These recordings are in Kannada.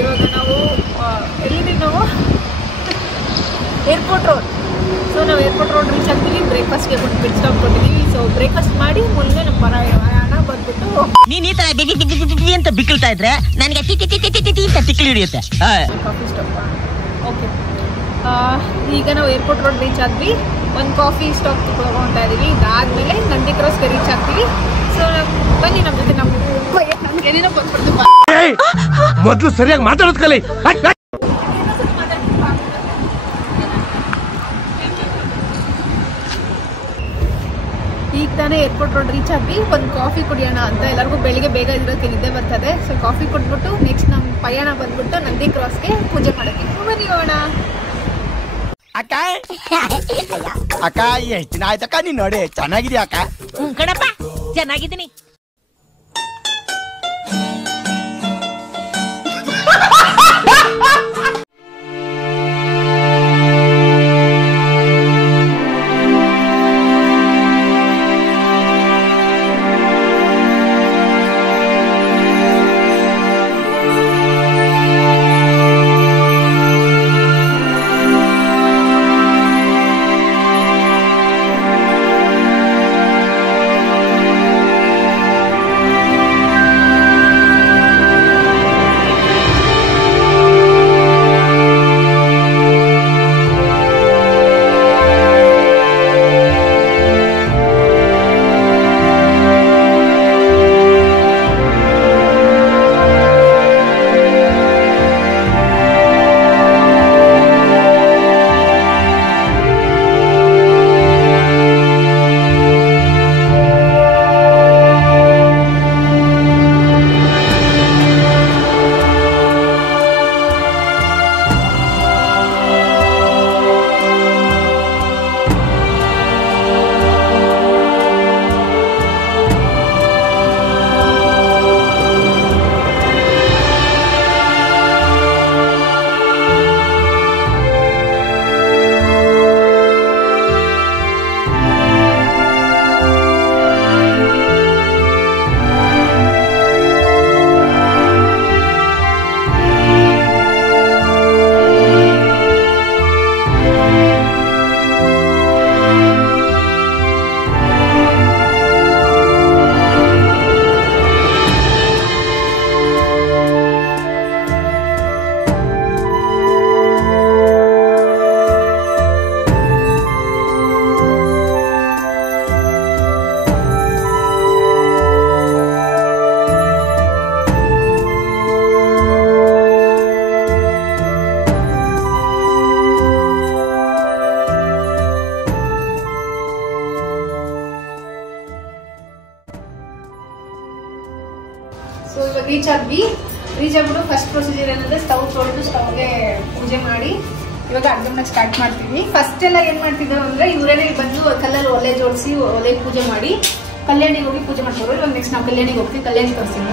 ಇವಾಗ ನಾವು ಎಲ್ಲಿದ್ದೀವಿ ನಾವು ಏರ್ಪೋರ್ಟ್ ರೋಡ್. ಸೊ ನಾವು ಏರ್ಪೋರ್ಟ್ ರೋಡ್ ರೀಚ್ ಆಗ್ತೀವಿ. ಬ್ರೇಕ್ಫಾಸ್ಟ್ಗೆ ಬಂದು ಬಿಟ್ ಸ್ಟಾಪ್ ಕೊಟ್ಟಿದ್ದೀವಿ. ಸೊ ಬ್ರೇಕ್ಫಾಸ್ಟ್ ಮಾಡಿ ಮುಂದೆ ನಮ್ಮ ಪ್ರಯಾಣ ಬಂದ್ಬಿಟ್ಟು ನೀನ್ ಈ ತರ ಅಂತ ಬಿಕ್ಕಳ್ತಾ ಇದ್ರೆ ನನಗೆ ತಿಕ್ಕಲಿ ಹಿಡಿಯುತ್ತೆ. Coffee stop. ಓಕೆ, ಈಗ ನಾವು ಏರ್ಪೋರ್ಟ್ ರೋಡ್ ರೀಚ್ ಆದ್ವಿ. ಒಂದು ಕಾಫಿ ಸ್ಟಾಪ್ ತಗೊಳ್ತಾ ಇದ್ದೀವಿ. ಇದಾದ್ಮೇಲೆ ನಂದಿ ಕ್ರಾಸ್ಗೆ ರೀಚ್ ಆಗ್ತೀವಿ. ಸೊ ಬನ್ನಿ ನಮ್ಮ ಜೊತೆ. ನಮ್ಗೆ ಏನೇನೋ ಬಂದ್ಬಿಡ್ತು. ಮೊದಲು ಸರಿಯಾಗಿ ಮಾತಾಡೋದು ಕಲಿ. ಈಗ ತಾನೇ ಏರ್ಪೋರ್ಟ್ ರೋಡ್ ರೀಚ್ ಆಗಿ ಒಂದು ಕಾಫಿ ಕುಡಿಯೋಣ ಅಂತ. ಎಲ್ಲರಿಗೂ ಬೆಳಿಗ್ಗೆ ಬೇಗ ಇರೋಕ್ಕೆ ನಿದ್ದೆ ಬರ್ತದೆ. ಸೊ ಕಾಫಿ ಕೊಟ್ಬಿಟ್ಟು ನೆಕ್ಸ್ಟ್ ನಮ್ಮ ಪಯಣ ಬಂದ್ಬಿಟ್ಟು ನಂದಿ ಕ್ರಾಸ್ಗೆ ಪೂಜೆ ಮಾಡೋಕ್ಕೆ ಬನ್ನಿ ಹೋಗೋಣ. ಅಕ್ಕ ಅಕ್ಕ ಎಷ್ಟು ದಿನ ಆಯ್ತಕ್ಕ ನೀನ್ ನೋಡಿ ಚೆನ್ನಾಗಿದ್ಯಾ ಅಕ್ಕ? ಕಣಪ್ಪ ಚೆನ್ನಾಗಿದ್ದೀನಿ. ಸೊ ಇವಾಗ ರೀಚ್ ಆಗ್ಬಿಟ್ಟು ಫಸ್ಟ್ ಪ್ರೊಸೀಜರ್ ಏನಂದ್ರೆ ಸ್ಟವ್ ತೊಳೆದು ಸ್ಟವ್ಗೆ ಪೂಜೆ ಮಾಡಿ ಇವಾಗ ಅಡುಗೆ ಸ್ಟಾರ್ಟ್ ಮಾಡ್ತೀವಿ. ಫಸ್ಟ್ ಎಲ್ಲ ಏನ್ ಮಾಡ್ತಿದ್ದೇವೆ ಅಂದ್ರೆ ಇವರೇ ಬಂದು ಕಲ್ಲಲ್ಲಿ ಒಲೆ ಜೋಡಿಸಿ ಒಲೆ ಪೂಜೆ ಮಾಡಿ ಕಲ್ಯಾಣಿಗೆ ಹೋಗಿ ಪೂಜೆ ಮಾಡ್ತಾರೆ. ಇವಾಗ ನೆಕ್ಸ್ಟ್ ನಾವು ಕಲ್ಯಾಣಿಗೆ ಹೋಗ್ತೀವಿ. ಕಲ್ಯಾಣಿ ತೋರಿಸ್ತೀವಿ.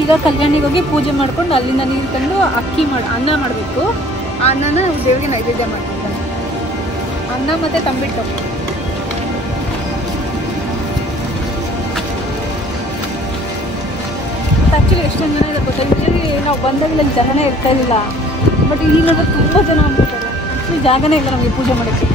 ಈಗ ಕಲ್ಯಾಣಿಗೆ ಹೋಗಿ ಪೂಜೆ ಮಾಡ್ಕೊಂಡು ಅಲ್ಲಿಂದ ನೀರು ತಂದು ಅನ್ನ ಮಾಡಬೇಕು. ಆ ಅನ್ನನ ದೇವರಿಗೆ ನೈವೇದ್ಯ ಮಾಡ್ತಿದ್ದಾರೆ. ಅನ್ನ ಮತ್ತೆ ತಂಬಿಟ್ಟು. ಆ್ಯಕ್ಚುಲಿ ಎಷ್ಟೊಂದು ಜನ ಇದೆ ಗೊತ್ತಾ? ಯೂಶಲಿ ನಾವು ಬಂದಾಗಲೇ ಜನನೇ ಇರ್ತಾ ಇರಲಿಲ್ಲ. ಬಟ್ ಈಗ ನೋಡಿದ್ರೆ ತುಂಬ ಜನ ಆಗ್ಬಿಡ್ತಾರೆ. ಆ್ಯಕ್ಚುಲಿ ಜಾಗನೇ ಇಲ್ಲ ನಮಗೆ ಪೂಜೆ ಮಾಡೋಕ್ಕೆ.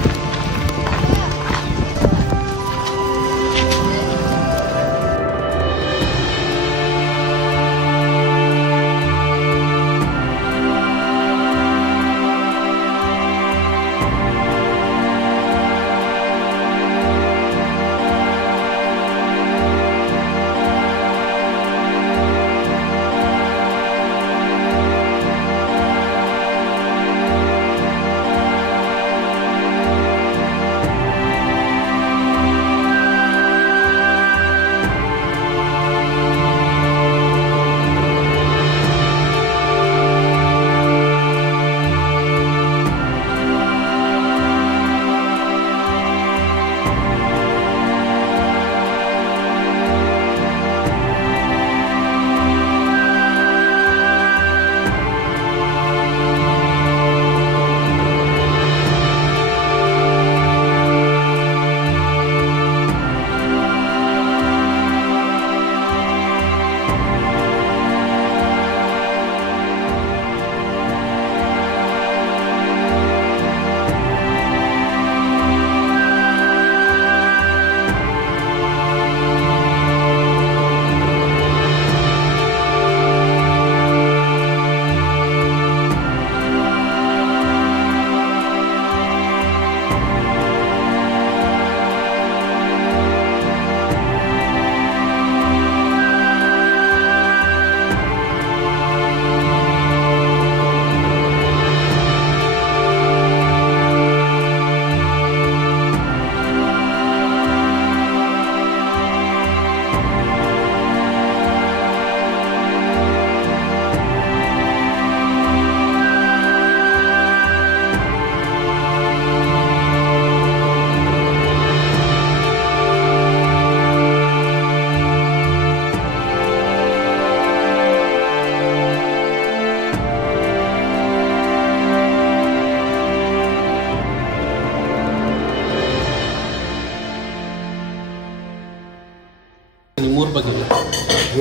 ಊರ ಬಗ್ಗೆ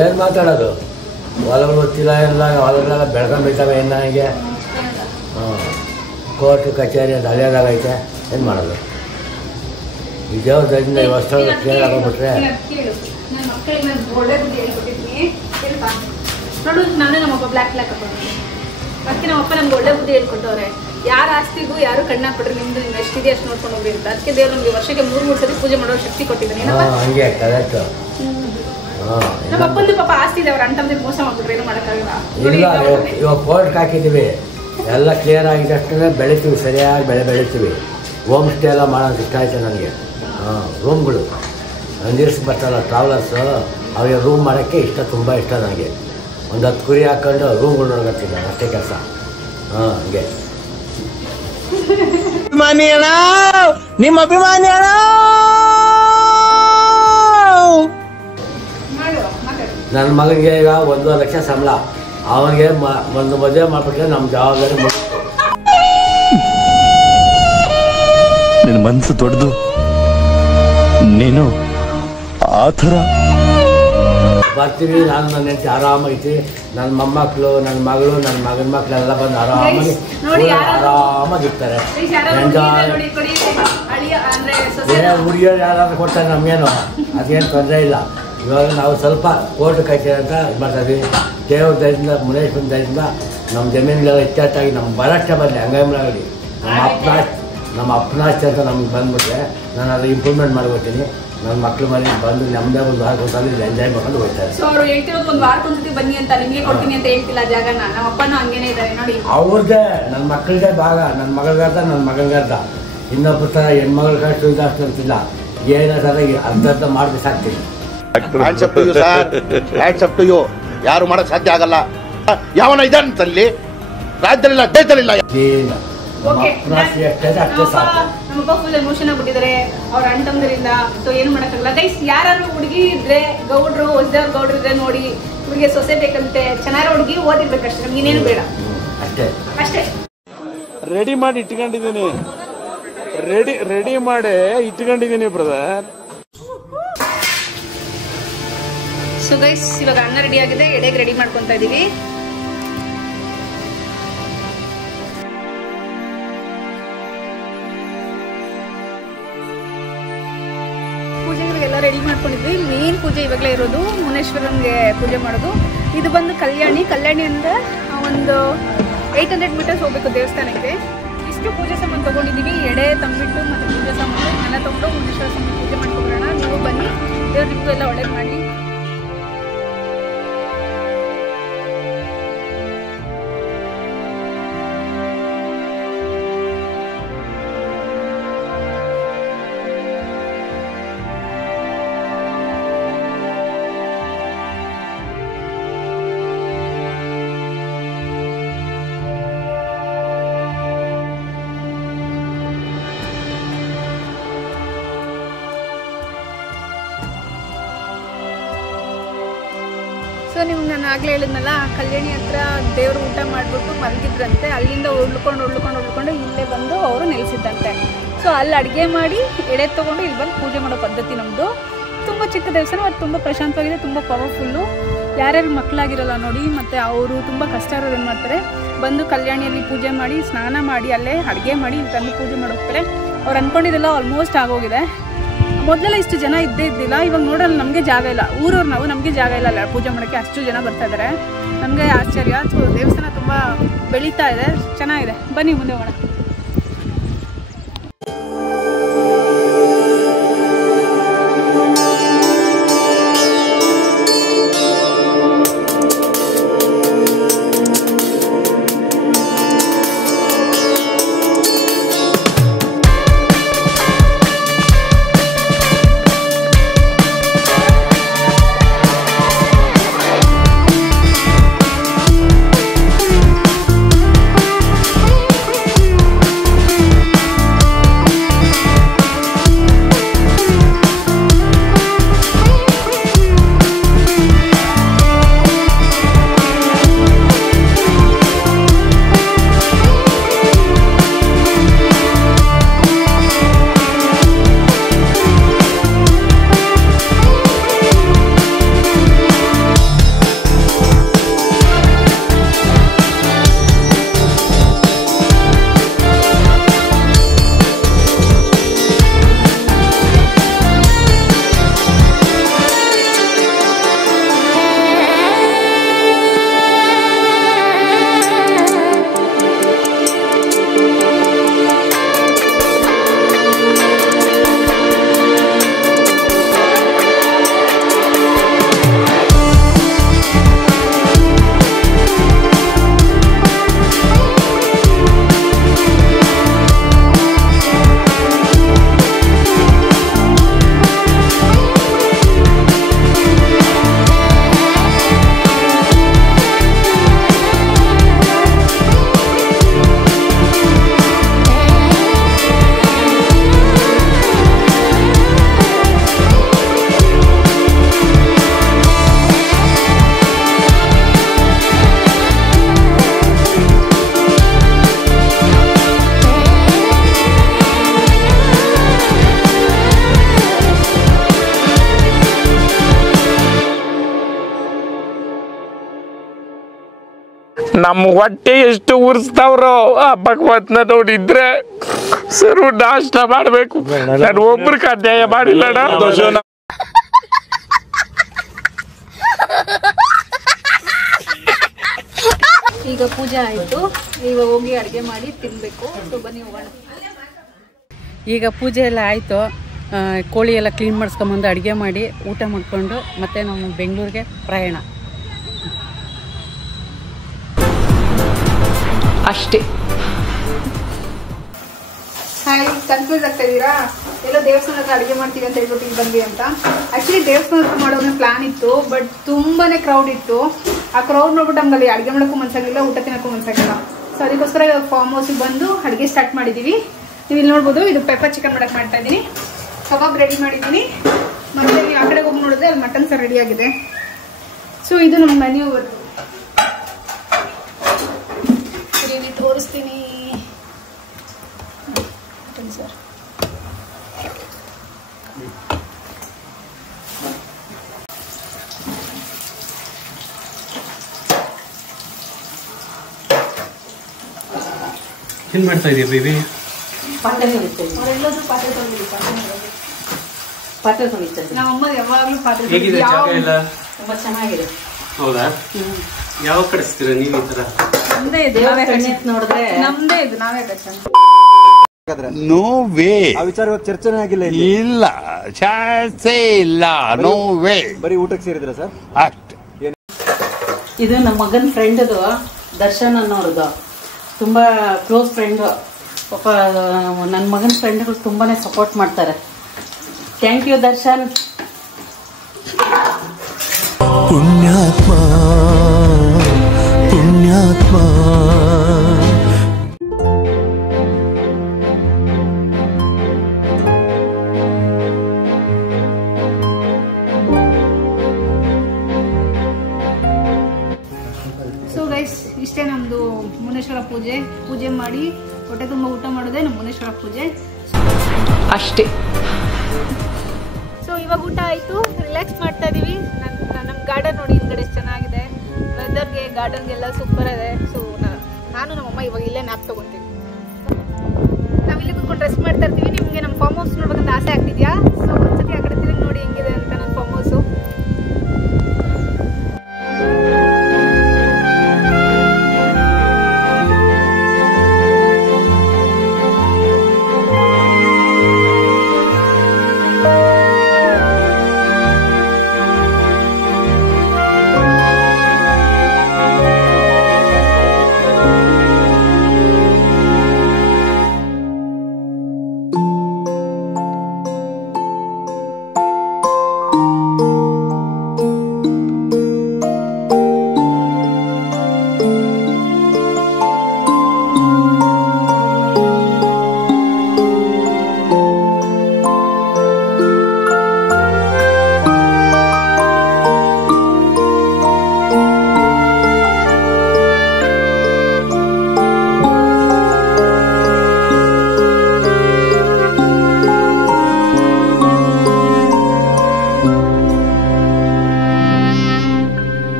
ಏನು ಮಾತಾಡೋದು? ಹೊಲಗಳು ಗೊತ್ತಿಲ್ಲ, ಎಲ್ಲ ಹೊಲಗಳೆಲ್ಲ ಬೆಳ್ಕೊಂಡ್ಬಿಡ್ತವೆ. ಇನ್ನು ನನಗೆ ಕೋರ್ಟ್ ಕಚೇರಿ ಅಂತ ಹಳೆಯದಾಗೈತೆ. ಏನು ಮಾಡೋದು? ಈ ದೇವದಿಂದ ವರ್ಷ ಕ್ಲಿಯರ್ ಆಗೋಗ್ಬಿಟ್ರೆ ನನ್ನ ಮಕ್ಕಳಿಗೆ ನಾನು ಒಳ್ಳೆ ಬುದ್ಧಿ ಹೇಳ್ಕೊಟ್ಟಿದ್ದೀನಿ. ನೋಡು, ನಾನೇ ನಮ್ಮಪ್ಪ ಬ್ಲ್ಯಾಕ್ ಹಾಕೊಂಡಿದ್ದೀನಿ. ಅದಕ್ಕೆ ನಮ್ಮಪ್ಪ ನಮ್ಗೆ ಒಳ್ಳೆ ಬುದ್ಧಿ ಹೇಳ್ಕೊಟ್ಟವ್ರೆ. ಯಾರ ಆಸ್ತಿಗೂ ಯಾರು ಕಣ್ಣಾಕ್ಬಿಟ್ರೆ ನಿಮ್ದು ನೀವು ಎಷ್ಟಿದೆ ಅಷ್ಟು ನೋಡ್ಕೊಂಡು ಹೋಗಿ ಅಂತ. ಅದಕ್ಕೆ ದೇವ್ರು ನಮಗೆ ವರ್ಷಕ್ಕೆ 3 ಸತಿ ಪೂಜೆ ಮಾಡೋ ಶಕ್ತಿ ಕೊಟ್ಟಿದ್ದಾನೆ. ಹಂಗೆ ಕರೆಕ್ಟ್. ನಮ್ಮ ಅಪ್ಪಂದು ಪಾಪ ಆಸ್ತಿ ಇದೆ, ಅವ್ರ ಅಣ್ಣ ಮೋಸ ಮಾಡ್ಬಿಟ್ರೆ ಏನು ಮಾಡೋಕ್ಕಾಗಲ್ಲ. ಇಲ್ಲ, ಇವಾಗ ಕೋರ್ಟ್ಗೆ ಹಾಕಿದ್ದೀವಿ, ಎಲ್ಲ ಕ್ಲಿಯರ್ ಆಗಿದ ತಕ್ಷಣ ಬೆಳಿತೀವಿ, ಸರಿಯಾಗಿ ಬೆಳಿತೀವಿ. ಹೋಮ್ ಸ್ಟೇ ಎಲ್ಲ ಮಾಡೋದು ಇಷ್ಟ ಆಯ್ತು ನನಗೆ. ರೂಮ್ಗಳು ಅಂದಿರ್ಸಿ ಬರ್ತಾರಲ್ಲ ಟ್ರಾವೆಲರ್ಸು, ಅವ್ರಿಗೆ ರೂಮ್ ಮಾಡೋಕ್ಕೆ ತುಂಬ ಇಷ್ಟ ನನಗೆ. ಒಂದು 10 ಕುರಿ ಹಾಕ್ಕೊಂಡು ರೂಮ್ಗಳು ನೋಡ್ಕೊತೀನಿ, ಅಷ್ಟೇ ಕೆಲಸ. ಹಂಗೆ ಅಭಿಮಾನಿ ಅಣ್ಣ, ನಿಮ್ಮ ಅಭಿಮಾನಿ ಅಣ್ಣ. ನನ್ನ ಮಗನಿಗೆ ಈಗ 1.5 ಲಕ್ಷ ಸಂಬಳ. ಅವನಿಗೆ ಒಂದು ಮದುವೆ ಮಾಡಿಬಿಟ್ರೆ ನಮ್ಮ ಜವಾಬ್ದಾರಿ. ನಿನ್ನ ಮನಸ್ಸು ದೊಡ್ಡದು, ನೀನು ಆ ಥರ ಬರ್ತೀವಿ. ನಾನು ನನ್ನ ಹೆಂಡತಿ ಆರಾಮಾಗಿರ್ತೀವಿ. ನನ್ನ ಮೊಮ್ಮಕ್ಕಳು, ನನ್ನ ಮಗಳು, ನನ್ನ ಮಗನ ಮಕ್ಕಳೆಲ್ಲ ಬಂದು ಆರಾಮಾಗಿರ್ತಾರೆ. ಹುಡುಗಿಯರು ಯಾರಾದ್ರೂ ಕೊಡ್ತಾರೆ, ನಮಗೇನು ಅದೇನು ತೊಂದರೆ ಇಲ್ಲ. ಇವಾಗ ನಾವು ಸ್ವಲ್ಪ ಕೋರ್ಟ್ ಕಚೇರಿ ಅಂತ ಇದು ಮಾಡ್ತಾಯಿದ್ವಿ. ದೇವ್ರ ದಯದಿಂದ, ಮುನೇಶ್ವರನ ದಯದಿಂದ ನಮ್ಮ ಜಮೀನುಗಳೆಲ್ಲ ಇತ್ಯಾಚಾಗಿ ನಮ್ಗೆ ಬರೋಷ್ಟೇ ಬರಲಿ. ಹಂಗಾಗಲಿ ನಮ್ಮ ಅಪ್ಪನಾಸ್ತಿ ಅಂತ ನಮ್ಗೆ ಬಂದ್ಬಿಟ್ರೆ ನಾನು ಅದು ಇಂಪ್ರೂವ್ಮೆಂಟ್ ಮಾಡ್ಕೊತೀನಿ. ನನ್ನ ಮಕ್ಳು ಮನೆ ಬಂದು ನಮ್ಮದೇ ಒಂದು ವಾರಕ್ಕೊಂದ್ಸಲ ಎಂಜಾಯ್ ಮಾಡ್ಕೊಂಡು ಹೋಗ್ತಾರೆ. ಸೊ ಅವರು ಹೇಳ್ತಿರೋದು ಒಂದು ವಾರಕ್ಕೊಂದ್ಸತಿ ಬನ್ನಿ ಅಂತ, ನಿಮಗೆ ಕೊಡ್ತೀನಿ ಅಂತ ಹೇಳ್ತಿಲ್ಲ ಜಾಗನ. ನಮ್ಮ ಅಪ್ಪನೂ ಹಂಗೇನೆ ಇದ್ದಾರೆ ನೋಡಿ. ಅವ್ರದ್ದೇ ನನ್ನ ಮಕ್ಕಳಿಗೆ ಭಾಗ, ನನ್ನ ಮಗಳಿಗಾರ್ದ, ನನ್ನ ಮಗನಿಗಾರ್ದ. ಇನ್ನೊಬ್ಬರ ಥರ ಹೆಣ್ಮಗಳ ಕಷ್ಟ ಇದಷ್ಟು ಅಂತಿಲ್ಲ. ಏನೋ ಥರ ಅರ್ಧ ಮಾಡಿ ಸಾಕ್ತೀನಿ. ಯಾರು ಮಾಡಕ್ ಸಾಧ್ಯ ಆಗಲ್ಲ. ಯಾವನ ಇದ್ದಾನಂತಲ್ಲಿ ರಾಜ್ಯದಲ್ಲಿಲ್ಲ, ದೇಶದಲ್ಲಿಲ್ಲ. ನಮ್ಮಪ್ಪ ಫುಲ್ ಎಮೋಷನ್ ಆಗ್ಬಿಟ್ಟಿದ್ದಾರೆ ಅವ್ರ ಅಣ್ಣ ತಮ್ಮದರಿಂದ. ಸೊ ಏನು ಮಾಡೋಕ್ಕಾಗಲ್ಲ ಗೈಸ್. ಯಾರು ಹುಡುಗಿ ಇದ್ರೆ, ಗೌಡ್ರು, ಹೊಸದವ್ರ ಗೌಡ್ರು ಇದ್ರೆ ನೋಡಿ, ಹುಡುಗಿ ಸೊಸೆ ಬೇಕಂತೆ, ಚೆನ್ನಾಗಿರೋ ಹುಡುಗಿ ಓದಿರ್ಬೇಕಷ್ಟೇ, ನಮ್ಗೆ ಇನ್ನೇನು ಬೇಡ ಅಷ್ಟೇ. ರೆಡಿ ಮಾಡಿ ಇಟ್ಕೊಂಡಿದ್ದೀನಿ, ರೆಡಿ ಮಾಡಿ ಇಟ್ಕೊಂಡಿದ್ದೀನಿ ಬ್ರದರ್. ಸೊ ಗೈಸ್, ಇವಾಗ ಅನ್ನ ರೆಡಿ ಆಗಿದೆ, ಎಡೆಗೆ ರೆಡಿ ಮಾಡ್ಕೊತಾ ಇದೀವಿ. ಪೂಜೆಗಳಿಗೆಲ್ಲ ರೆಡಿ ಮಾಡ್ಕೊಂಡಿದ್ವಿ. ಮೇನ್ ಪೂಜೆ ಇವಾಗಲೇ ಇರೋದು ಮುನೇಶ್ವರನ್ಗೆ ಪೂಜೆ ಮಾಡೋದು. ಇದು ಬಂದು ಕಲ್ಯಾಣಿ ಅಂದ್ರೆ ಒಂದು 800 ಮೀಟರ್ಸ್ ಹೋಗ್ಬೇಕು ದೇವಸ್ಥಾನಕ್ಕೆ. ಇಷ್ಟು ಪೂಜೆ ಸಾಮಾನು ತೊಗೊಂಡಿದ್ದೀವಿ. ಎಡೆ, ತಂಬಿಟ್ಟು ಮತ್ತು ಪೂಜೆ ಸಾಮಾನು ಎಲ್ಲ ತೊಗೊಂಡು ಮುನೇಶ್ವರ ಸ್ವಾಮಿ ಪೂಜೆ ಮಾಡ್ಕೊಬರೋಣ. ನೀವು ಬನ್ನಿ, ದೇವ್ರು ನಿಮಗೂ ಎಲ್ಲ ಒಳ್ಳೇದು ಮಾಡಲಿ. ಸೊ ನಿಮ್ಗೆ ನಾನು ಆಗಲೇ ಹೇಳಿದ್ನಲ್ಲ, ಕಲ್ಯಾಣಿ ಹತ್ರ ದೇವರು ಊಟ ಮಾಡಿಬಿಟ್ಟು ಮಲಗಿದ್ರಂತೆ. ಅಲ್ಲಿಂದ ಉಳ್ಕೊಂಡು ಇಲ್ಲೇ ಬಂದು ಅವರು ನೆಲೆಸಿದ್ದಂತೆ. ಸೊ ಅಲ್ಲಿ ಅಡುಗೆ ಮಾಡಿ ಎಡೆ ತೊಗೊಂಡು ಇಲ್ಲಿ ಬಂದು ಪೂಜೆ ಮಾಡೋ ಪದ್ಧತಿ ನಮ್ಮದು. ತುಂಬ ಚಿಕ್ಕ ದೇವಸ್ಥಾನ, ಅದು ತುಂಬ ಪ್ರಶಾಂತವಾಗಿದೆ, ತುಂಬ ಪವರ್ಫುಲ್ಲು. ಯಾರ್ಯಾರು ಮಕ್ಕಳಾಗಿರಲ್ಲ ನೋಡಿ, ಮತ್ತು ಅವರು ತುಂಬ ಕಷ್ಟ ಇರೋರು ಏನು ಮಾಡ್ತಾರೆ, ಬಂದು ಕಲ್ಯಾಣಿಯಲ್ಲಿ ಪೂಜೆ ಮಾಡಿ, ಸ್ನಾನ ಮಾಡಿ, ಅಲ್ಲೇ ಅಡುಗೆ ಮಾಡಿ ಇಲ್ಲಿ ತಂದು ಪೂಜೆ ಮಾಡಿ ಹೋಗ್ತಾರೆ. ಅವ್ರು ಅಂದ್ಕೊಂಡಿದ್ದೆಲ್ಲ ಆಲ್ಮೋಸ್ಟ್ ಆಗೋಗಿದೆ. ಮೊದಲೆಲ್ಲ ಇಷ್ಟು ಜನ ಇದ್ದಿಲ್ಲ. ಇವಾಗ ನೋಡಲ್ಲ, ನಮಗೆ ಜಾಗ ಇಲ್ಲ. ಊರವ್ರು ನಾವು, ನಮಗೆ ಜಾಗ ಇಲ್ಲ ಅಲ್ಲ ಪೂಜೆ ಮಾಡೋಕ್ಕೆ. ಅಷ್ಟು ಜನ ಬರ್ತಾ ಇದ್ದಾರೆ, ನಮಗೆ ಆಶ್ಚರ್ಯ. ಸೊ ದೇವಸ್ಥಾನ ತುಂಬ ಬೆಳೀತಾ ಇದೆ, ಚೆನ್ನಾಗಿದೆ. ಬನ್ನಿ ಮುಂದೆ ಹೋಗೋಣ. ನಮ್ಮ ಹೊಟ್ಟೆ ಎಷ್ಟು ಉರ್ಸ್ತಾವ್ರೋ ಆ ಭಗವಂತನ ನೋಡಿದ್ರೆ ಸರ್ವ ನಾಷ್ಟ ಮಾಡ್ಬೇಕು. ನಾನು ಒಬ್ರಿಗೆ ಅನ್ಯಾಯ ಮಾಡಿಲ್ಲಣ್ಣ. ಈಗ ಪೂಜೆ ಆಯಿತು, ಈಗ ಹೋಗಿ ಅಡುಗೆ ಮಾಡಿ ತಿನ್ನಬೇಕು. ಸೊ ಬನ್ನಿ ಹೋಗೋಣ. ಈಗ ಪೂಜೆ ಎಲ್ಲ ಆಯಿತು, ಕೋಳಿ ಎಲ್ಲ ಕ್ಲೀನ್ ಮಾಡಿಸ್ಕೊಂಬಂದು ಅಡುಗೆ ಮಾಡಿ ಊಟ ಮಾಡಿಕೊಂಡು ಮತ್ತೆ ನಾವು ಬೆಂಗಳೂರಿಗೆ ಪ್ರಯಾಣ ಅಷ್ಟೇ. ಹಾಯ್, ಕನ್ಫ್ಯೂಸ್ ಆಗ್ತಾ ಇದ್ದೀರಾ? ಎಲ್ಲೋ ದೇವಸ್ಥಾನ ಹತ್ರ ಅಡುಗೆ ಮಾಡ್ತೀವಿ ಅಂತ ಹೇಳ್ಬಿಟ್ಟು ಇಲ್ಲಿ ಬಂದ್ವಿ ಅಂತ. ಆ್ಯಕ್ಚುಲಿ ದೇವಸ್ಥಾನ ಹತ್ರ ಮಾಡೋದನ್ನ ಪ್ಲಾನ್ ಇತ್ತು, ಬಟ್ ತುಂಬಾನೇ ಕ್ರೌಡ್ ಇತ್ತು. ಆ ಕ್ರೌಡ್ ನೋಡ್ಬಿಟ್ಟು ನಮ್ಗೆ ಅಲ್ಲಿ ಅಡುಗೆ ಮಾಡೋಕ್ಕೂ ಮನ್ಸಾಗಿಲ್ಲ, ಊಟ ತಿನ್ನೋಕ್ಕೂ ಮನ್ಸಾಗಿಲ್ಲ. ಸೊ ಅದಕ್ಕೋಸ್ಕರ ಫಾರ್ಮ್ ಹೌಸಿಗೆ ಬಂದು ಅಡುಗೆ ಸ್ಟಾರ್ಟ್ ಮಾಡಿದ್ದೀವಿ. ನೀವು ಇಲ್ಲಿ ನೋಡ್ಬೋದು, ಇದು ಪೆಪ್ಪರ್ ಚಿಕನ್ ಮಾಡಕ್ಕೆ ಮಾಡ್ತಾ ಇದ್ದೀನಿ. ಕಬಾಬ್ ರೆಡಿ ಮಾಡಿದ್ದೀನಿ. ಮತ್ತೆ ಆ ಕಡೆ ಹೋಗಿ ನೋಡಿದ್ರೆ ಅಲ್ಲಿ ಮಟನ್ ಸರ್ ರೆಡಿ ಆಗಿದೆ. ಸೊ ಇದು ನಮ್ಮ ಮೆನ್ಯೂ. ಇಲ್ಲಿ ತೋರಿಸ್ತೀನಿ ಮಟನ್ ಸರ್. ಏನ್ ಮಾಡ್ತಾ ಇದೀಯ ಬೇಬಿ? ಪಾತ್ರೆ ತೊಳಿತಾರೆ. ಅವರೆಲ್ಲರೂ ಪಾತ್ರೆ ತೊಗೊಂಡಿದ್ದೀವಿ. ಪಾತ್ರೆ ತೊಳಿತಾರೆ. ನಮ್ಮಮ್ಮ ಯಾವಾಗಲೂ ಪಾತ್ರೆ ಹೇಗಿದೆ ಜಾಗ ಎಲ್ಲ? ತುಂಬಾ ಚೆನ್ನಾಗಿದೆ. ಹೌದಾ? ಯಾವ ಕಡಿಸ್ತೀರ ನೀವು ಈ ತರ? ನಮ್ದೇ ಇದು, ನೋಡಿದ್ರೆ ನಮ್ದೇ ಇದು, ನಾವೇ ಕಚ್ಚ. No way. ಆ ವಿಚಾರವಾಗಿ ಚರ್ಚೆನೇ ಆಗಿಲ್ಲ ಇಲ್ಲ, ಚಾನ್ಸೇ ಇಲ್ಲ. No way. ಬರೀ ಊಟಕ್ಕೆ ಸೇರಿದ್ರ ಸರ್? ಅಷ್ಟೇ. ಇದು ನಮ್ಮ ಮಗನ ಫ್ರೆಂಡ್ದು, ದರ್ಶನ್ ಅನ್ನೋರ್ದು, ತುಂಬಾ ಕ್ಲೋಸ್ ಫ್ರೆಂಡು. ಪಾಪ ನನ್ನ ಮಗನ ಫ್ರೆಂಡ್ಗಳು ತುಂಬಾನೇ ಸಪೋರ್ಟ್ ಮಾಡ್ತಾರೆ. Thank you Darshan. ಪುಣ್ಯಾತ್ಮ ಪುಣ್ಯಾತ್ಮ. ಸೊ ಗೈಸ್, ಇಷ್ಟೇ ನಮ್ದು ಮುನೇಶ್ವರ ಪೂಜೆ ಮಾಡಿ ಹೊಟ್ಟೆ ತುಂಬ ಊಟ ಮಾಡೋದೇ ನಮ್ಮ ಮುನೇಶ್ವರ ಪೂಜೆ ಅಷ್ಟೇ. ಸೊ ಇವಾಗ ಊಟ ಆಯಿತು, ರಿಲ್ಯಾಕ್ಸ್ ಮಾಡ್ತಾ ಇದೀವಿ. ನಮ್ಮ ಗಾರ್ಡನ್ ನೋಡಿ ಹಿಂದ್ಗಡೆ ಎಷ್ಟು ಚೆನ್ನಾಗಿದೆ. ವೆದರ್ಗೆ ಗಾರ್ಡನ್ಗೆಲ್ಲ ಸೂಪರ್ ಇದೆ. ಸೊ ನಾನು ನಮ್ಮಮ್ಮ ಇವಾಗ ಇಲ್ಲೇ ನ್ಯಾಪ್ ತಗೊಂತೀವಿ. ನಾವಿಲ್ಲಿ ಕುತ್ಕೊಂಡು ರೆಸ್ಟ್ ಮಾಡ್ತಾ ಇರ್ತೀವಿ. ನಿಮಗೆ ನಮ್ಮ ಫಾರ್ಮ್ ಹೌಸ್ ನೋಡ್ಬೇಕಂತ ಆಸೆ ಆಗ್ತಿದ್ಯಾ? ಸೊ ಒಂದ್ಸತಿ ಆ ಕಡೆ ತಿರುಗಿ ನೋಡಿ ಹೆಂಗಿದೆ ಅಂತ ನನ್ನ ಫಾರ್ಮ್ ಹೌಸು.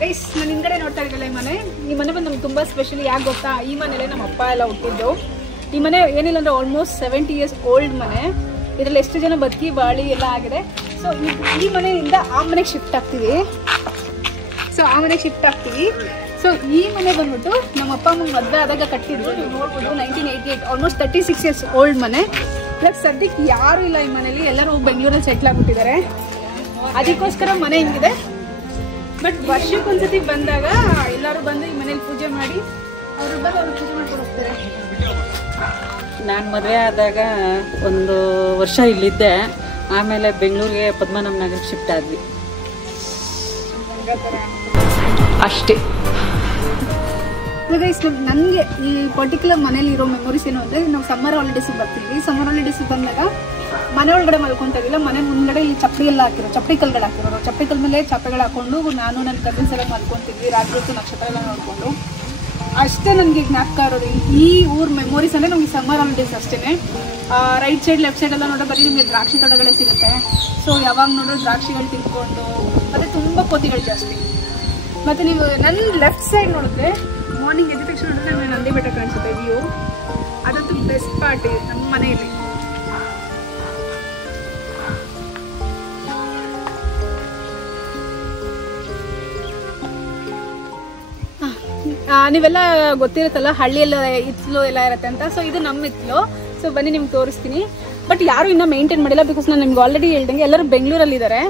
ಗೈಸ್, ನಾನು ಹಿಂದ್ಗಡೆ ನೋಡ್ತಾ ಇದ್ದಲ್ಲ ಈ ಮನೆ ಬಂದು ನಮ್ಗೆ ತುಂಬ ಸ್ಪೆಷಲ್. ಯಾಕೆ ಗೊತ್ತಾ? ಈ ಮನೇಲೆ ನಮ್ಮ ಅಪ್ಪ ಎಲ್ಲ ಹುಟ್ಟಿದ್ದು. ಈ ಮನೆ ಏನಿಲ್ಲ ಅಂದರೆ ಆಲ್ಮೋಸ್ಟ್ 70 years ಓಲ್ಡ್ ಮನೆ. ಇದರಲ್ಲಿ ಎಷ್ಟು ಜನ ಬದುಕಿ ಬಾಳಿ ಎಲ್ಲ ಆಗಿದೆ. ಸೊ ಈ ಮನೆಯಿಂದ ಆ ಮನೆಗೆ ಶಿಫ್ಟ್ ಆಗ್ತೀವಿ. ಸೊ ಈ ಮನೆ ಬಂದ್ಬಿಟ್ಟು ನಮ್ಮ ಅಪ್ಪ ಅಮ್ಮ ಮದುವೆ ಆದಾಗ ಕಟ್ಟಿದ್ರು. ನೀವು ನೋಡ್ಬೋದು 1988, ಆಲ್ಮೋಸ್ಟ್ 36 years ಓಲ್ಡ್ ಮನೆ. ಪ್ಲಸ್ ಸದ್ಯಕ್ಕೆ ಯಾರೂ ಇಲ್ಲ ಈ ಮನೇಲಿ, ಎಲ್ಲರೂ ಬೆಂಗಳೂರಲ್ಲಿ ಸೆಟ್ಲ್ ಆಗ್ಬಿಟ್ಟಿದ್ದಾರೆ. ಅದಕ್ಕೋಸ್ಕರ ಮನೆ ಹಿಂಗಿದೆ. ಬಟ್ ವರ್ಷಕ್ಕೊಂದ್ಸತಿ ಬಂದಾಗ ಎಲ್ಲರೂ ಬಂದು ಈ ಮನೇಲಿ ಪೂಜೆ ಮಾಡಿ ಅವ್ರು ಬಂದು ಅವ್ರು ಪೂಜೆ ಮಾಡ್ಕೊಂಡು ಹೋಗ್ತಾರೆ. ನಾನು ಮದುವೆ ಆದಾಗ 1 ವರ್ಷ ಇಲ್ಲಿದ್ದೆ. ಆಮೇಲೆ ಬೆಂಗಳೂರಿಗೆ ಪದ್ಮನಾಭ ನಗರಕ್ಕೆ ಶಿಫ್ಟ್ ಆದ್ವಿ ಅಷ್ಟೇ. ನನಗೆ ಈ ಪರ್ಟಿಕ್ಯುಲರ್ ಮನೇಲಿ ಇರೋ ಮೆಮೊರೀಸ್ ಏನು ಅಂದರೆ, ನಾವು ಸಮ್ಮರ್ ಹಾಲಿಡೇಸಿಗೆ ಬರ್ತೀವಿ. ಸಮ್ಮರ್ ಹಾಲಿಡೇಸಿಗೆ ಬಂದಾಗ ಮನೆ ಒಳಗಡೆ ಮಲ್ಕೊತಾ ಇದ್ದಿಲ್ಲ. ಮನೆ ಮುಂದ್ಗಡೆ ಇಲ್ಲಿ ಚಪ್ಪಡಿ ಎಲ್ಲ ಹಾಕಿರೋ, ಚಪ್ಪಡಿ ಕಲ್ಗಳು ಹಾಕಿರೋರು. ಚಪ್ಪಡಿ ಕಲ್ ಮೇಲೆ ಚಾಪೆಗಳು ಹಾಕೊಂಡು ನಾನು ನನ್ನ ಕಸಿನ್ಸ್ ಎಲ್ಲ ಮಲ್ಕೊತಿದ್ವಿ. ರಾತ್ರಿ ಹೊತ್ತು ನಕ್ಷತ್ರ ಎಲ್ಲ ನೋಡಿಕೊಂಡು ಅಷ್ಟೇ ನನಗೆ ಜ್ಞಾಪಕ ಇರೋದು. ಈ ಊರ್ ಮೆಮೊರೀಸ್ ಅಂದರೆ ನಮಗೆ ಸಮ್ಮರ್ ಹಾಲಿಡೇಸ್ ಅಷ್ಟೇ. ರೈಟ್ ಸೈಡ್ ಲೆಫ್ಟ್ ಸೈಡ್ ಎಲ್ಲ ನೋಡೋ ಬರೀ ನಿಮಗೆ ದ್ರಾಕ್ಷಿ ತೋಟಗಳೇ ಸಿಗುತ್ತೆ. ಸೊ ಯಾವಾಗ ನೋಡೋ ದ್ರಾಕ್ಷಿಗಳು ತಿನ್ಕೊಂಡು, ಮತ್ತು ತುಂಬ ಕೋತಿಗಳು ಜಾಸ್ತಿ. ಮತ್ತು ನೀವು ನನ್ನ ಲೆಫ್ಟ್ ಸೈಡ್ ನೋಡಿದ್ರೆ ಮಾರ್ನಿಂಗ್ ಎದ್ದ ತಕ್ಷಣ ನೋಡಿದ್ರೆ ನಮಗೆ ನಂದಿ ಬೆಟ್ಟ ಕಾಣಿಸುತ್ತೆ ವ್ಯೂ. ಅದಂತೂ ಬೆಸ್ಟ್ ಪಾರ್ಟ್ ನಮ್ಮ ಮನೆಯಲ್ಲಿ. ನೀವೆಲ್ಲ ಗೊತ್ತಿರುತ್ತಲ್ಲ ಹಳ್ಳಿಯೆಲ್ಲ ಇತ್ಲು ಎಲ್ಲ ಇರುತ್ತೆ ಅಂತ. ಸೊ ಇದು ನಮ್ಮ ಇತ್ಲು. ಸೊ ಬನ್ನಿ ನಿಮ್ಗೆ ತೋರಿಸ್ತೀನಿ. ಬಟ್ ಯಾರು ಇನ್ನೂ ಮೇಂಟೈನ್ ಮಾಡಿಲ್ಲ. ಬಿಕಾಸ್ ನಾನು ನಿಮ್ಗೆ ಆಲ್ರೆಡಿ ಹೇಳ್ದಂಗೆ ಎಲ್ಲರೂ ಬೆಂಗಳೂರಲ್ಲಿ ಇದ್ದಾರೆ.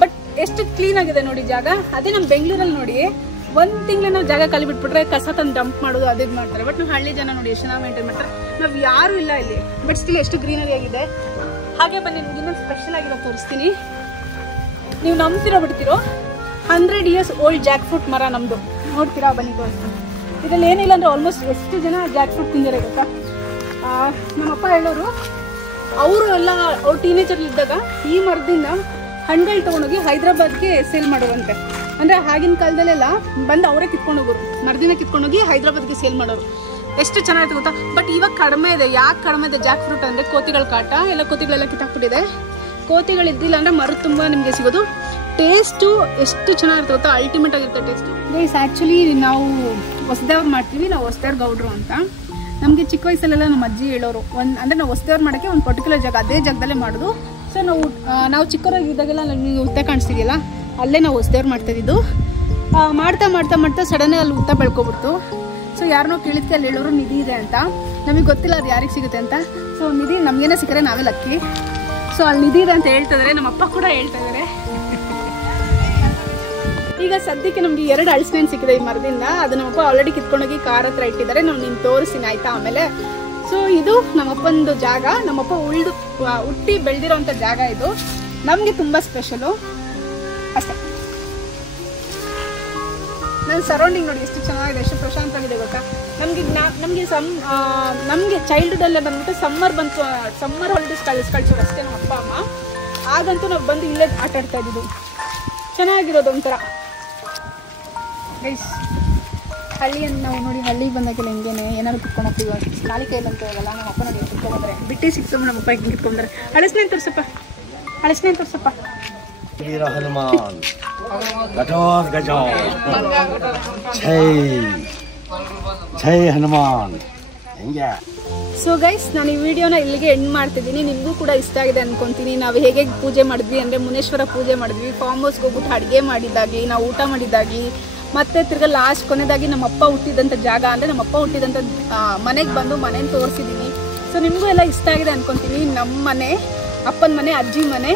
ಬಟ್ ಎಷ್ಟು ಕ್ಲೀನ್ ಆಗಿದೆ ನೋಡಿ ಜಾಗ. ಅದೇ ನಮ್ಮ ಬೆಂಗಳೂರಲ್ಲಿ ನೋಡಿ 1 ತಿಂಗಳು ನಾವು ಜಾಗ ಖಾಲಿ ಬಿಟ್ಬಿಟ್ರೆ ಕಸ ತಂದು ಡಂಪ್ ಮಾಡೋದು ಅದು ಇದು ಮಾಡ್ತಾರೆ. ಬಟ್ ನಾವು ಹಳ್ಳಿ ಜನ ನೋಡಿ ಎಷ್ಟು ಚೆನ್ನಾಗಿ ಮೇಂಟೈನ್ ಮಾಡ್ತಾರೆ. ನಾವು ಯಾರೂ ಇಲ್ಲ ಇಲ್ಲಿ, ಬಟ್ ಸ್ಟಿಲ್ ಎಷ್ಟು ಗ್ರೀನರಿ ಆಗಿದೆ. ಹಾಗೆ ಬನ್ನಿ ನಿಮ್ಗೆ ಇನ್ನೊಂದು ಸ್ಪೆಷಲ್ ಆಗಿರೋ ತೋರಿಸ್ತೀನಿ. ನೀವು ನಂಬ್ತಿರೋ ಬಿಡ್ತಿರೋ 100 years ಓಲ್ಡ್ ಜಾಕ್ ಫ್ರೂಟ್ ಮರ ನಮ್ಮದು. ನೋಡ್ತೀರಾ? ಬನ್ನಿ ತೋರಿಸ್ತೀನಿ. ಇದರಲ್ಲಿ ಏನಿಲ್ಲ ಅಂದರೆ ಆಲ್ಮೋಸ್ಟ್ ಎಷ್ಟು ಜನ ಜಾಕ್ ಫ್ರೂಟ್ ತಿಂದಿರೋ ಗೊತ್ತಾ? ನಮ್ಮಪ್ಪ ಹೇಳೋರು, ಅವರು ಎಲ್ಲ ಅವ್ರು ಟೀನೇಜರ್ ಇದ್ದಾಗ ಈ ಮರದಿಂದ ಹಣ್ಣುಗಳು ತೊಗೊಂಡೋಗಿ ಹೈದ್ರಾಬಾದ್ಗೆ ಸೇಲ್ ಮಾಡೋರಂತೆ. ಅಂದರೆ ಆಗಿನ ಕಾಲದಲ್ಲೆಲ್ಲ ಬಂದು ಅವರೇ ಕಿತ್ಕೊಂಡು ಹೋಗೋರು. ಮರದಿಂದ ಕಿತ್ಕೊಂಡೋಗಿ ಹೈದ್ರಾಬಾದ್ಗೆ ಸೇಲ್ ಮಾಡೋರು. ಎಷ್ಟು ಚೆನ್ನಾಗಿತ್ತು ಗೊತ್ತಾ? ಬಟ್ ಇವಾಗ ಕಡಿಮೆ ಇದೆ. ಯಾಕೆ ಕಡಿಮೆ ಇದೆ ಜಾಕ್ ಫ್ರೂಟ್ ಅಂದರೆ ಕೋತಿಗಳ ಕಾಟ. ಎಲ್ಲ ಕೋತಿಗಳೆಲ್ಲ ಕಿತ್ತಾಕ್ಬಿಟ್ಟಿದೆ. ಕೋತಿಗಳು ಇದ್ದಿಲ್ಲ ಅಂದರೆ ಮರ ತುಂಬ ನಿಮಗೆ ಸಿಗೋದು. ಟೇಸ್ಟು ಎಷ್ಟು ಚೆನ್ನಾಗಿರುತ್ತೆ ಗೊತ್ತಾ? ಅಲ್ಟಿಮೇಟ್ ಆಗಿರುತ್ತೆ ಟೇಸ್ಟು. ಗೈಸ್ ಆ್ಯಕ್ಚುಲಿ ನಾವು ಹೊಸದೇವ್ರು ಮಾಡ್ತೀವಿ. ನಾವು ಹೊಸದೇವ್ರ ಗೌಡ್ರು ಅಂತ. ನಮಗೆ ಚಿಕ್ಕ ವಯಸ್ಸಲ್ಲೆಲ್ಲ ನಮ್ಮ ಅಜ್ಜಿ ಹೇಳೋರು. ಅಂದರೆ ನಾವು ಹೊಸದೇವ್ರು ಮಾಡೋಕ್ಕೆ ಒಂದು ಪರ್ಟಿಕ್ಯುಲರ್ ಜಾಗ, ಅದೇ ಜಾಗದಲ್ಲೇ ಮಾಡೋದು. ಸೊ ನಾವು ಚಿಕ್ಕವರಾಗಿದ್ದಾಗೆಲ್ಲ ನಮಗೆ ಉತ್ತ ಕಾಣಿಸ್ತಿದೆಯಲ್ಲ, ಅಲ್ಲೇ ನಾವು ಹೊಸದೇವ್ರು ಮಾಡ್ತಾಯಿದ್ದು. ಮಾಡ್ತಾ ಮಾಡ್ತಾ ಮಾಡ್ತಾ ಸಡನ್ನಾಗಿ ಅಲ್ಲಿ ಉತ್ತ ಬೆಳ್ಕೊಬಿಡ್ತು. ಸೊ ಯಾರನ್ನೋ ಕೇಳಿದ್ಕೆ ಅಲ್ಲಿ ಹೇಳೋರು ನಿಧಿ ಇದೆ ಅಂತ. ನಮಗೆ ಗೊತ್ತಿಲ್ಲ ಅದು ಯಾರಿಗೆ ಸಿಗುತ್ತೆ ಅಂತ. ಸೊ ನಿಧಿ ನಮಗೇನೇ ಸಿಕ್ಕರೆ ನಾವೇ ಲಕ್ಕಿ. ಸೊ ಅಲ್ಲಿ ನಿಧಿ ಇದೆ ಅಂತ ಹೇಳ್ತಾ ಇದ್ದಾರೆ. ನಮ್ಮ ಅಪ್ಪ ಕೂಡ ಹೇಳ್ತಾ ಇದ್ದಾರೆ. ಈಗ ಸದ್ಯಕ್ಕೆ ನಮಗೆ 2 ಹಲಸಿನ ಹಣ್ಣು ಸಿಕ್ಕಿದೆ ಈ ಮರದಿಂದ. ಅದು ನಮ್ಮಪ್ಪ ಆಲ್ರೆಡಿ ಕಿತ್ಕೊಂಡೋಗಿ ಕಾರ್ ಹತ್ರ ಇಟ್ಟಿದ್ದಾರೆ. ನಾವು ನಿಮ್ಗೆ ತೋರಿಸ್ತೀನಿ ಆಯ್ತಾ ಆಮೇಲೆ. ಸೊ ಇದು ನಮ್ಮಪ್ಪಂದು ಜಾಗ. ನಮ್ಮಪ್ಪ ಹುಟ್ಟಿ ಬೆಳೆದಿರೋಂಥ ಜಾಗ ಇದು. ನಮಗೆ ತುಂಬ ಸ್ಪೆಷಲು ಅಷ್ಟೇ. ನನ್ನ ಸರೌಂಡಿಂಗ್ ನೋಡಿ ಎಷ್ಟು ಚೆನ್ನಾಗಿದೆ, ಎಷ್ಟು ಪ್ರಶಾಂತವಾಗಿದೆ ಗೊತ್ತಾ? ನಮಗೆ ಚೈಲ್ಡ್ಹುಡ್ಡಲ್ಲೇ ಬಂದ್ಬಿಟ್ಟು ಸಮ್ಮರ್ ಹಾಲಿಡೇಸ್ ಕಳಿಸೋರು ಅಷ್ಟೇ ನಮ್ಮ ಅಪ್ಪ ಅಮ್ಮ. ಆಗಂತೂ ನಾವು ಬಂದು ಇಲ್ಲೇ ಆಟ ಆಡ್ತಾ ಇದ್ದಿದ್ದು. ಚೆನ್ನಾಗಿರೋದು ಒಂಥರ. ಗೈಸ್ ಹಳ್ಳಿಯನ್ನು ನಾವು ನೋಡಿ, ಹಳ್ಳಿಗೆ ಬಂದಾಗೆಲ್ಲ ಹಿಂಗೇನೆ ಏನಾದ್ರು ಕಿತ್ಕೊಂಡು ಹೋಗ್ತೀವಿ. ಖಾಲಿ ಕೈಯಲ್ಲಿ ಅಂತ ಹೋಗಲ್ಲ. ನಮ್ಮ ಅಪ್ಪ ನೋಡಿ ಕಿತ್ಕೊಂಡ್ಬಂದ್ರೆ ಬಿಟ್ಟು ಸಿಕ್ತು. ನಮ್ಮ ಅಪ್ಪ ಹಿಂಗೆ ಕಿತ್ಕೊಂಡ್ರೆ ಹಳಸಿನ ತೋರ್ಸಪ್ಪ, ಹಳಸಿನ ತೋರ್ಸಪ್ಪ. ಹನುಮಾನ್ ಜೈ ಹನುಮಾನ್. ಹೆಂಗೆ? ಸೊ ಗೈಸ್ ನಾನು ಈ ವಿಡಿಯೋನ ಇಲ್ಲಿಗೆ ಎಂಡ್ ಮಾಡ್ತಿದ್ದೀನಿ. ನಿಮಗೂ ಕೂಡ ಇಷ್ಟ ಆಗಿದೆ ಅನ್ಕೊಂತೀನಿ. ನಾವು ಹೇಗೆ ಪೂಜೆ ಮಾಡಿದ್ವಿ ಅಂದರೆ ಮುನೇಶ್ವರ ಪೂಜೆ ಮಾಡಿದ್ವಿ. ಫಾರ್ಮ್ ಹೌಸ್ಗೆ ಹೋಗ್ಬಿಟ್ಟು ಅಡುಗೆ ಮಾಡಿದ್ದಾಗಿ, ನಾವು ಊಟ ಮಾಡಿದ್ದಾಗಿ, ಮತ್ತು ತಿರ್ಗಾ ಲಾಸ್ಟ್ ಕೊನೆಯದಾಗಿ ನಮ್ಮಪ್ಪ ಹುಟ್ಟಿದಂಥ ಜಾಗ ಅಂದರೆ ನಮ್ಮಪ್ಪ ಹುಟ್ಟಿದಂಥ ಮನೆಗೆ ಬಂದು ಮನೇನ ತೋರಿಸಿದ್ದೀನಿ. ಸೊ ನಿಮಗೂ ಎಲ್ಲ ಇಷ್ಟ ಆಗಿದೆ ಅನ್ಕೊತೀನಿ. ನಮ್ಮ ಮನೆ, ಅಪ್ಪನ ಮನೆ, ಅಜ್ಜಿ ಮನೆ,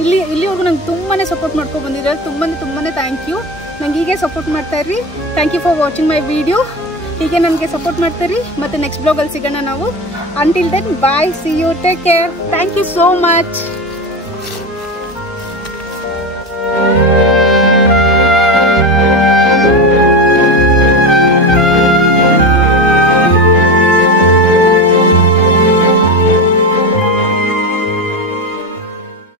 ಇಲ್ಲಿವರೆಗೂ ನಂಗೆ ತುಂಬಾ ಸಪೋರ್ಟ್ ಮಾಡ್ಕೊಂಡು ಬಂದಿದ್ದಾರೆ. ತುಂಬಾ ಥ್ಯಾಂಕ್ ಯು. ನಂಗೆ ಹೀಗೆ ಸಪೋರ್ಟ್ ಮಾಡ್ತಾಯಿರಿ. Thank you for watching my video. ಹೀಗೆ ನನಗೆ ಸಪೋರ್ಟ್ ಮಾಡ್ತಾಯಿರಿ. ಮತ್ತು ನೆಕ್ಸ್ಟ್ ಬ್ಲಾಗಲ್ಲಿ ಸಿಗೋಣ ನಾವು. Until then bye, see you, take care. Thank you so much.